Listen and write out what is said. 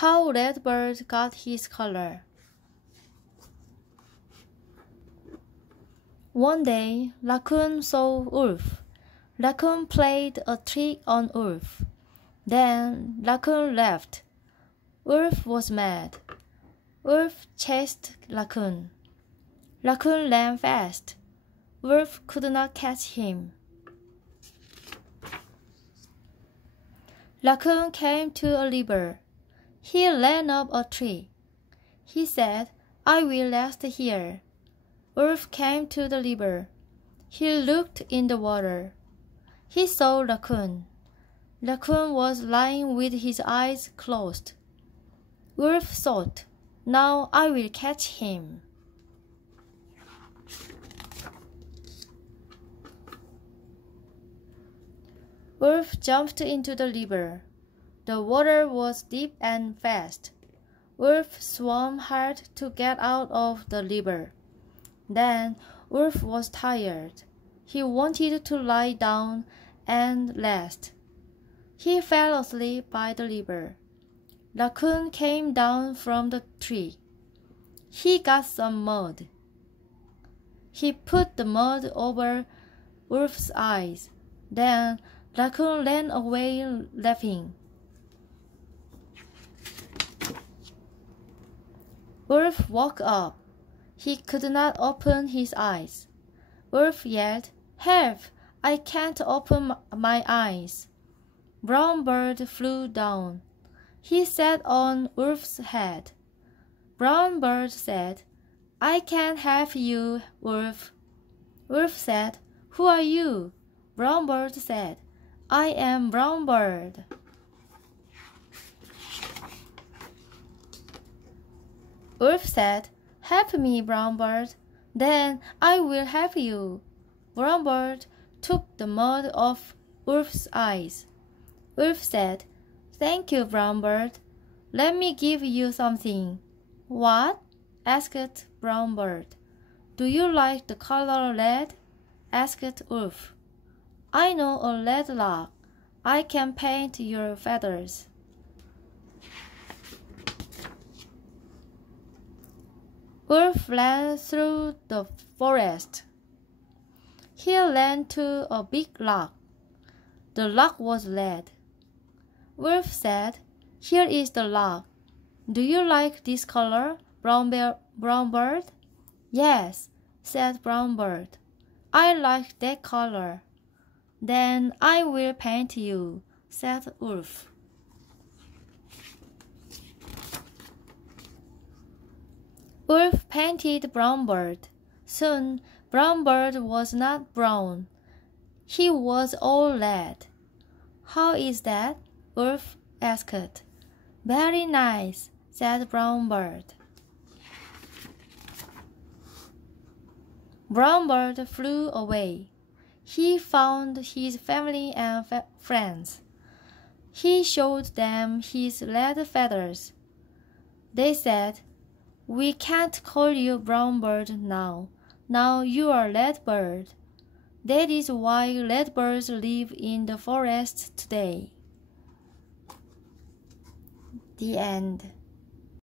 How Redbird got his color. One day, Raccoon saw Wolf. Raccoon played a trick on Wolf. Then Raccoon left. Wolf was mad. Wolf chased Raccoon. Raccoon ran fast. Wolf could not catch him. Raccoon came to a river. He ran up a tree. He said, "I will rest here." Wolf came to the river. He looked in the water. He saw Raccoon. Raccoon was lying with his eyes closed. Wolf thought, "Now I will catch him." Wolf jumped into the river. The water was deep and fast. Wolf swam hard to get out of the river. Then Wolf was tired. He wanted to lie down and rest. He fell asleep by the river. Raccoon came down from the tree. He got some mud. He put the mud over Wolf's eyes. Then Raccoon ran away laughing. Wolf woke up. He could not open his eyes. Wolf yelled, "Help! I can't open my eyes." Brown Bird flew down. He sat on Wolf's head. Brown Bird said, "I can't help you, Wolf." Wolf said, "Who are you?" Brown Bird said, "I am Brown Bird." Wolf said, "Help me, Brown Bird, then I will help you." Brown Bird took the mud off Wolf's eyes. Wolf said, "Thank you, Brown Bird. Let me give you something." "What?" asked Brown Bird. "Do you like the color red?" asked Wolf. "I know a red lock. I can paint your feathers." Wolf ran through the forest. He ran to a big rock. The rock was red. Wolf said, "Here is the rock. Do you like this color, Brown Bird?" "Yes," said Brown Bird. "I like that color." "Then I will paint you," said Wolf. Wolf painted Brown Bird. Soon, Brown Bird was not brown. He was all red. "How is that?" Wolf asked. "Very nice," said Brown Bird. Brown Bird flew away. He found his family and friends. He showed them his red feathers. They said, "We can't call you Brown Bird now. Now you are Red Bird. That is why red birds live in the forest today." The end.